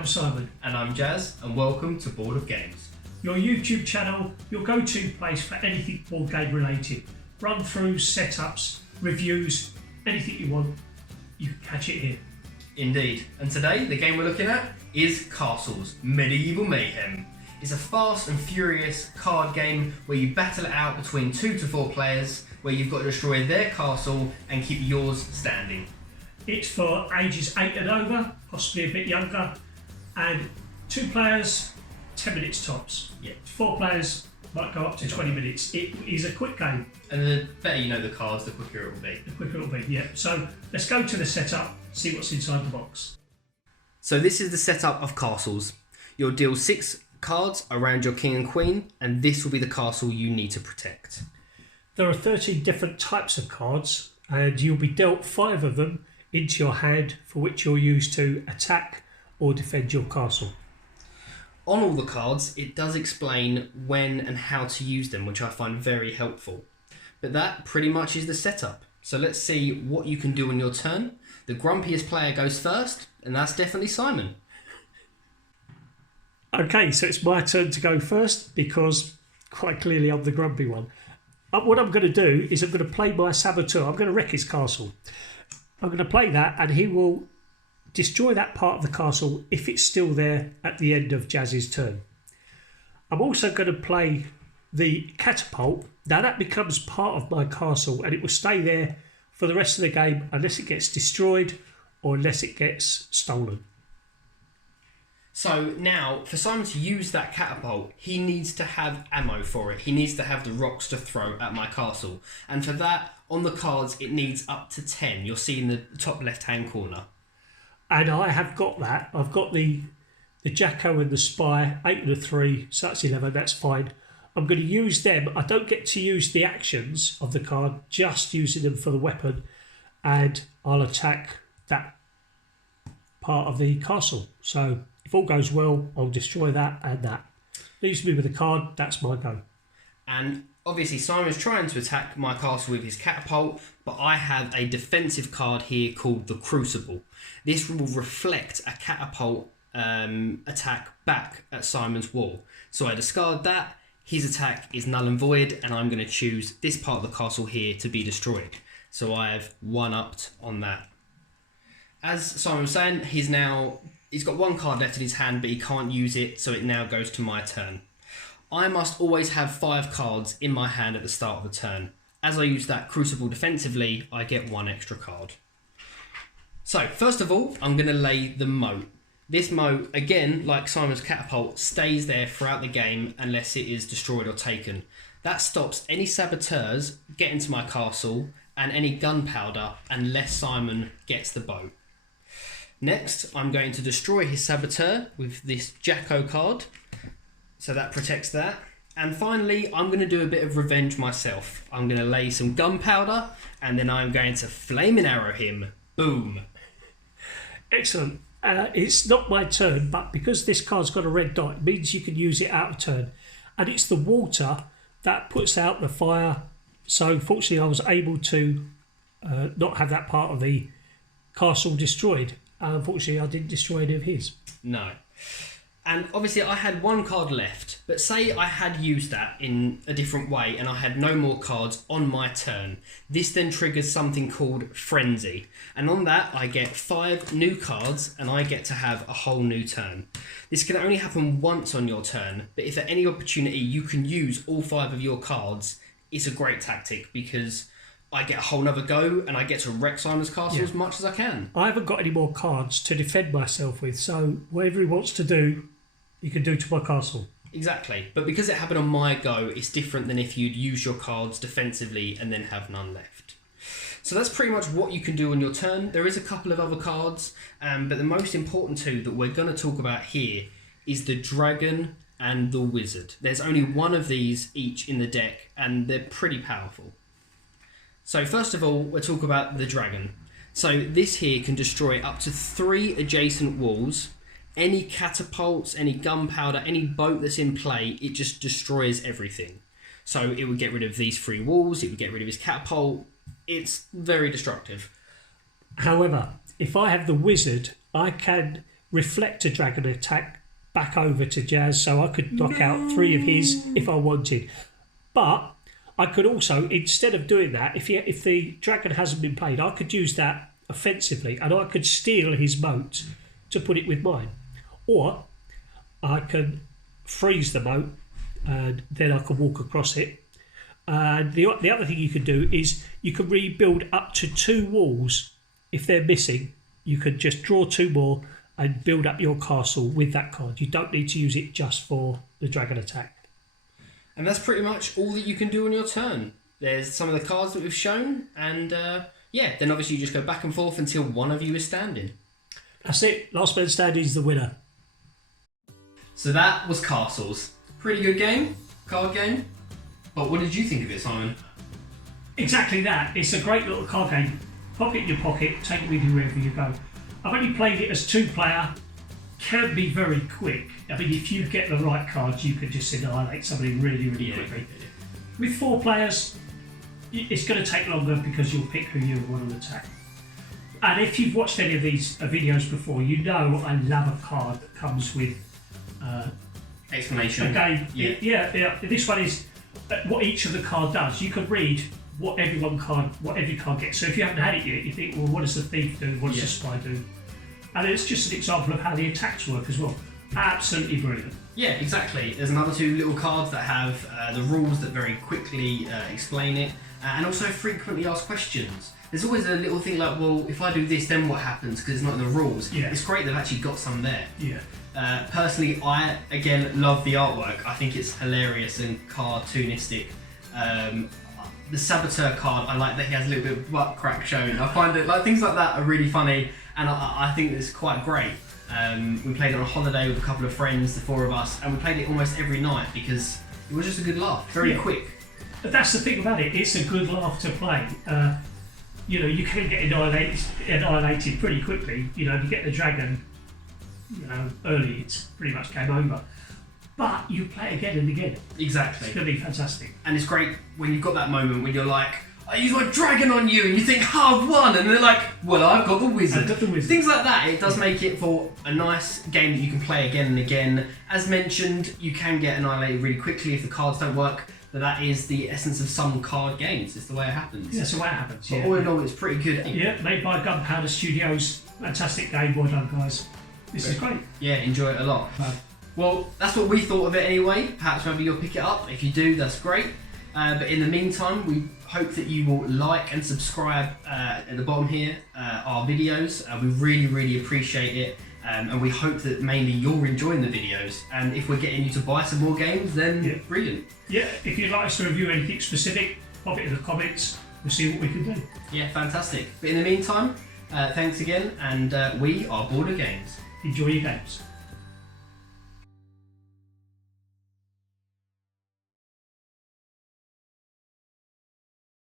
I'm Simon. And I'm Jazz, and welcome to Board of Games. Your YouTube channel, your go-to place for anything board game related. Run-throughs, setups, reviews, anything you want, you can catch it here. Indeed. And today, the game we're looking at is Kastles, Medieval Mayhem. It's a fast and furious card game where you battle it out between 2 to 4 players, where you've got to destroy their castle and keep yours standing. It's for ages 8 and over, possibly a bit younger, and 2 players, 10 minutes tops. Yeah. 4 players might go up to 20 minutes. It is a quick game. And the better you know the cards, the quicker it will be. The quicker it will be, yeah. So let's go to the setup, see what's inside the box. So this is the setup of Castles. You'll deal 6 cards around your king and queen, and this will be the castle you need to protect. There are 13 different types of cards, and you'll be dealt 5 of them into your hand, for which you'll use to attack or defend your castle. On all the cards, it does explain when and how to use them, which I find very helpful. But that pretty much is the setup. So let's see what you can do on your turn. The grumpiest player goes first, and that's definitely Simon. Okay, so it's my turn to go first, because quite clearly I'm the grumpy one. What I'm going to do is I'm going to play my saboteur. I'm going to wreck his castle. I'm going to play that, and he will destroy that part of the castle if it's still there at the end of Jazz's turn. I'm also going to play the catapult. Now that becomes part of my castle, and it will stay there for the rest of the game unless it gets destroyed or unless it gets stolen. So now, for Simon to use that catapult, he needs to have ammo for it. He needs to have the rocks to throw at my castle. And for that, on the cards, it needs up to 10. You'll see in the top left-hand corner. And I have got that. I've got the Jacko and the Spy, 8 and a 3, so that's 11, that's fine. I'm going to use them. I don't get to use the actions of the card, just using them for the weapon, and I'll attack that part of the castle. So if all goes well, I'll destroy that and that. Leaves me with a card, that's my go. And obviously Simon's trying to attack my castle with his catapult, but I have a defensive card here called the Crucible. This will reflect a catapult attack back at Simon's wall. So I discard that, his attack is null and void, and I'm going to choose this part of the castle here to be destroyed. So I have 1-upped on that. As Simon was saying, he's got 1 card left in his hand, but he can't use it, so it now goes to my turn. I must always have 5 cards in my hand at the start of the turn. As I use that Crucible defensively, I get 1 extra card. So, first of all, I'm going to lay the moat. This moat, again, like Simon's catapult, stays there throughout the game unless it is destroyed or taken. That stops any saboteurs getting to my castle and any gunpowder unless Simon gets the boat. Next, I'm going to destroy his saboteur with this Jacko card. So that protects that. And finally, I'm going to do a bit of revenge myself. I'm going to lay some gunpowder, and then I'm going to flaming arrow him. Boom. Excellent. It's not my turn, but because this card's got a red dot, it means you can use it out of turn. And it's the water that puts out the fire. So fortunately, I was able to not have that part of the castle destroyed. Unfortunately, I didn't destroy any of his. No. And obviously I had 1 card left, but say I had used that in a different way and I had no more cards on my turn. This then triggers something called Frenzy. And on that I get 5 new cards and I get to have a whole new turn. This can only happen once on your turn, but if at any opportunity you can use all 5 of your cards, it's a great tactic because I get a whole nother go and I get to wreck Simon's castle as much as I can. I haven't got any more cards to defend myself with, so whatever he wants to do, he can do to my castle. Exactly, but because it happened on my go, it's different than if you'd use your cards defensively and then have none left. So that's pretty much what you can do on your turn. There is a couple of other cards, but the most important 2 that we're going to talk about here is the Dragon and the Wizard. There's only 1 of these each in the deck, and they're pretty powerful. So first of all, we'll talk about the Dragon. So this here can destroy up to 3 adjacent walls. Any catapults, any gunpowder, any boat that's in play, it just destroys everything. So it would get rid of these 3 walls, it would get rid of his catapult. It's very destructive. However, if I have the Wizard, I can reflect a dragon attack back over to Jazz, so I could knock out 3 of his if I wanted. But I could also, instead of doing that, if the dragon hasn't been played, I could use that offensively, and I could steal his moat to put it with mine. Or I can freeze the moat, and then I can walk across it. And the other thing you can do is you can rebuild up to 2 walls. If they're missing, you can just draw 2 more and build up your castle with that card. You don't need to use it just for the dragon attack. And that's pretty much all that you can do on your turn. There's some of the cards that we've shown, and then obviously you just go back and forth until one of you is standing. That's it. Last man standing is the winner. So that was Castles. Pretty good game, card game. But what did you think of it, Simon? Exactly that. It's a great little card game. Pop it in your pocket, take it with you wherever you go. I've only played it as 2-player. Can be very quick. I mean, if you get the right cards, you can just annihilate somebody really, really quickly. With 4 players, it's going to take longer because you'll pick who you want to attack. And if you've watched any of these videos before, you know I love a card that comes with explanation. A game. Yeah. This one is what each of the card does. You can read what every card gets. So if you haven't had it yet, you think, well, what does the thief do? What does the spy do? And it's just an example of how the attacks work as well. Absolutely brilliant. Yeah, exactly. There's another 2 little cards that have the rules that very quickly explain it, and also frequently asked questions. There's always a little thing like, well, if I do this, then what happens? Because it's not in the rules. Yeah. It's great they've actually got some there. Yeah. Personally, I, again, love the artwork. I think it's hilarious and cartoonistic. The Saboteur card, I like that he has a little bit of butt crack showing. I find it, like, things like that are really funny, and I think it's quite great. We played on a holiday with a couple of friends, the 4 of us, and we played it almost every night because it was just a good laugh, very quick. But that's the thing about it, it's a good laugh to play. You can get annihilated pretty quickly. If you get the dragon, early, it's pretty much game over. But you play again and again. Exactly. It's going to be fantastic. And it's great when you've got that moment when you're like, I use my dragon on you, and you think, I've won, and they're like, well, I've got the wizard. Things like that. It does make it for a nice game that you can play again and again. As mentioned, you can get annihilated really quickly if the cards don't work, but that is the essence of some card games. It's the way it happens. Yeah, that's the way it happens. But all in all, it's pretty good. Yeah, made by Gunpowder Studios. Fantastic game, well done, guys. This is great. Yeah, enjoy it a lot. Well, that's what we thought of it anyway. Perhaps maybe you'll pick it up. If you do, that's great. But in the meantime, we hope that you will like and subscribe at the bottom here, our videos. We really, really appreciate it. And we hope that mainly you're enjoying the videos. And if we're getting you to buy some more games, then brilliant. Yeah, if you'd like us to review anything specific, pop it in the comments. We'll see what we can do. Yeah, fantastic. But in the meantime, thanks again. And we are Border Games. Enjoy your games.